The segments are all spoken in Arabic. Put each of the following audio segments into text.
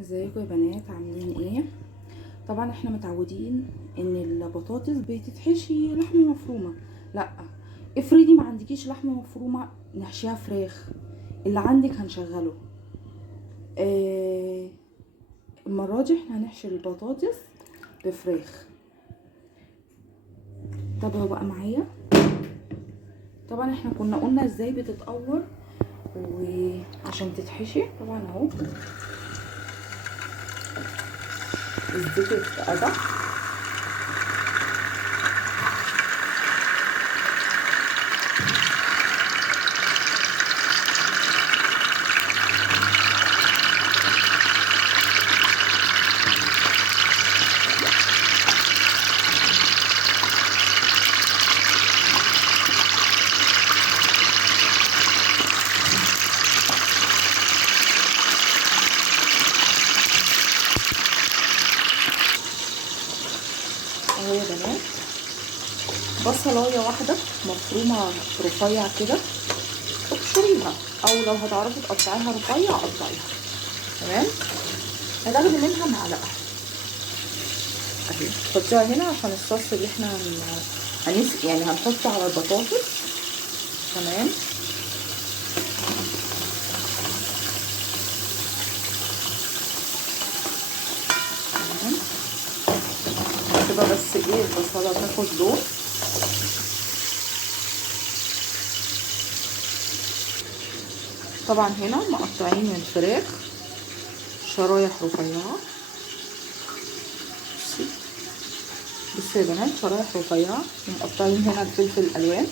ازيكم يا بنات، عاملين ايه؟ طبعا احنا متعودين ان البطاطس بتتحشي لحمه مفرومه. لا، افرضي ما عندكيش لحمه مفرومه نحشيها فراخ. اللي عندك هنشغله. آه المره دي احنا هنحشي البطاطس بفراخ. تابعوا بقى معايا. طبعا احنا كنا قلنا ازاي بتتقور وعشان تتحشي. طبعا اهو الزيت اتقدح. اهو يا بنات، بصلايه واحده مفرومه رفيع كده ابشريها، او لو هتعرفي تقطعيها رفيع قطعيها. تمام، هتاخدي منها معلقه اهي، تحطيها هنا عشان الصوص اللي احنا يعني هنحطه على البطاطس. تمام، تمام كده. بس ايه، البصله تاخد لون. طبعا هنا مقطعين الفراخ شرايح رفيعه. بصوا يا بنات، شرايح رفيعه. ومقطعين هنا الفلفل الالوان،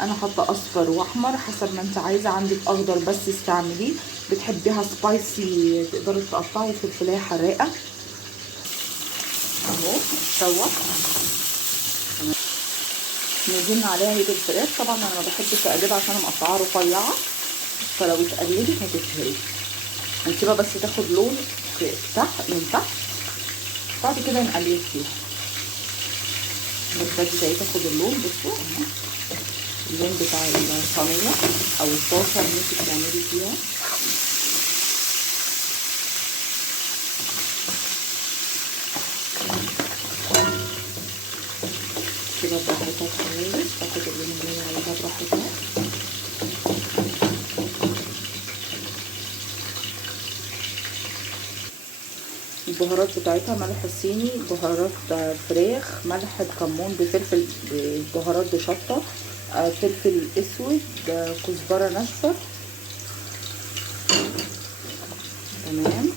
انا حاطه اصفر واحمر حسب ما انت عايزه. عندك اخضر بس استعمليه، بتحبيها سبايسي تقدري تقطعي فلفلايه حراقه. اهو اتشوح، نزلنا عليها هيد الفراخ. طبعا انا ما بحبش اقلبها عشان مقطعاها رفيعه، فلو اتقلبت هتتهري. هنسيبها بس تاخد لون تحت من تحت، بعد كده نقلب فيها. بس زي تاخد اللون. بصوا اهو اللون بتاع الصينيه او الطاسه اللي انت بتعملي فيها. كده براحتها خالص، تاخد اللون اللي هي عايزاه براحتها. البهارات بتاعتها ملح الصيني، بهارات فراخ، ملح بكمون بفلفل بهارات بشطه، فلفل اسود، كزبره ناشفه. تمام،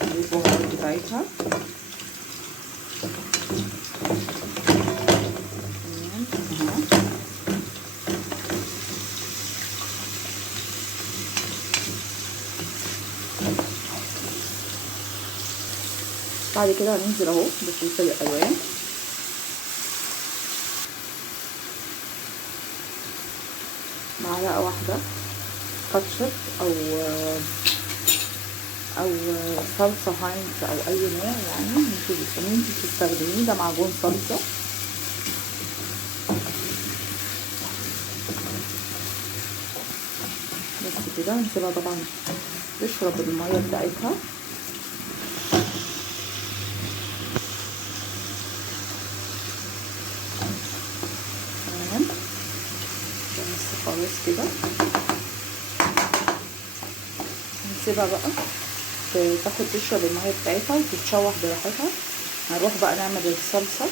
دي البهارات بتاعتها. تمام اهو. بعد كده هننزل اهو بفلفل الالوان، معلقه واحده كاتشب او صلصه هاينز او اي نوع يعني انت بتستخدميه. ده معجون صلصه. بس كده هنسيبها طبعا تشرب الميه بتاعتها. تمام، بس خلاص كده هنسيبها بقى تاخد تشرب الميه بتاعتها وتتشوح براحتها. هنروح بقى نعمل الصلصه.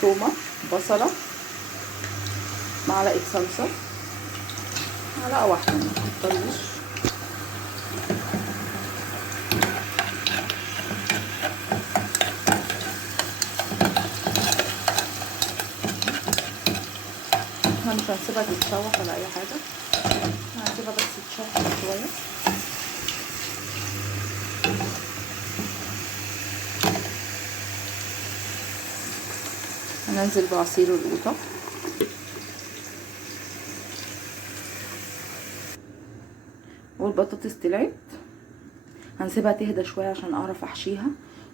تومه، بصله، معلقه صلصه، معلقه واحده ما تكتريش. احنا مش هنسيبها تتشوح ولا اي حاجه، هنسيبها بس تتشوح شويه. هننزل بعصير القوطه. والبطاطس طلعت، هنسيبها تهدى شويه عشان اعرف احشيها،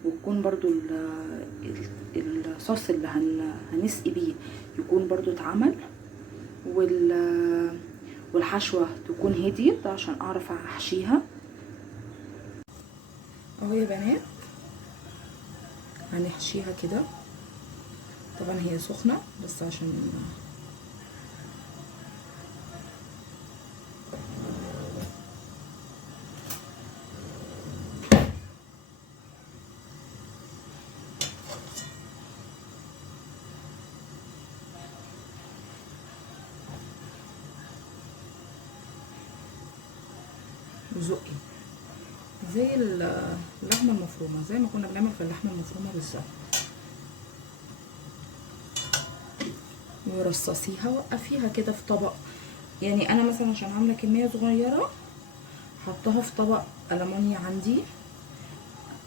ويكون برضو الصوص اللي هنسقي بيه يكون برضو اتعمل، والحشوة تكون هديت عشان اعرف احشيها. اهو يا بنات هنحشيها كده. طبعا هي سخنة بس عشان زقي زي اللحمة المفرومة، زي ما كنا بنعمل في اللحمة المفرومة بالظبط. ورصصيها وقفيها كده في طبق. يعني انا مثلا عشان عامله كميه صغيره حطها في طبق ألمونيا عندي،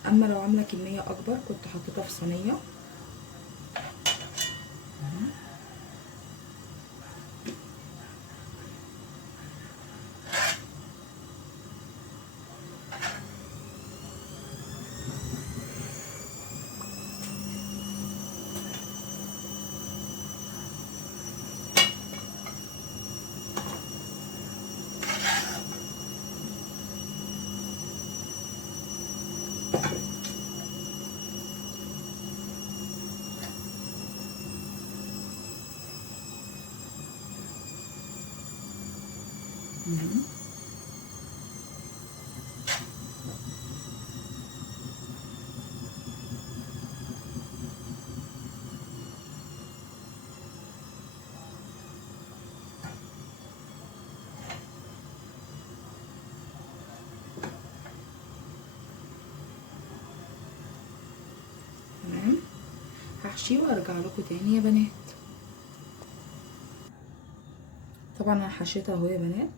اما لو عامله كميه اكبر كنت حطيتها في صينيه. تمام، هحشيه وارجع لكم تاني يا بنات. طبعا انا حشيتها اهو يا بنات.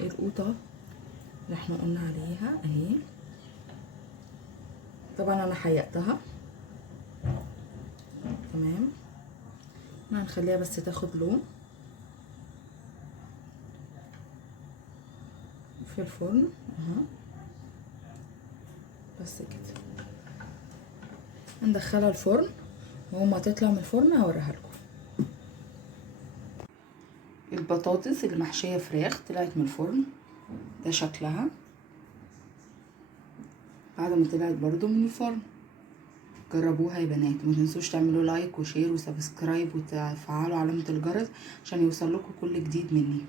القوطه اللي احنا قلنا عليها اهي، طبعا انا حيقتها. تمام، هنخليها بس تاخد لون في الفرن اهو بس كده. هندخلها الفرن وما تطلع من الفرن هوريها لكم. البطاطس اللي محشيه فراخ طلعت من الفرن، ده شكلها بعد ما طلعت برضو من الفرن. جربوها يا بنات، ما تنسوش تعملوا لايك وشير وسبسكرايب وتفعلوا علامه الجرس عشان يوصل لكم كل جديد مني.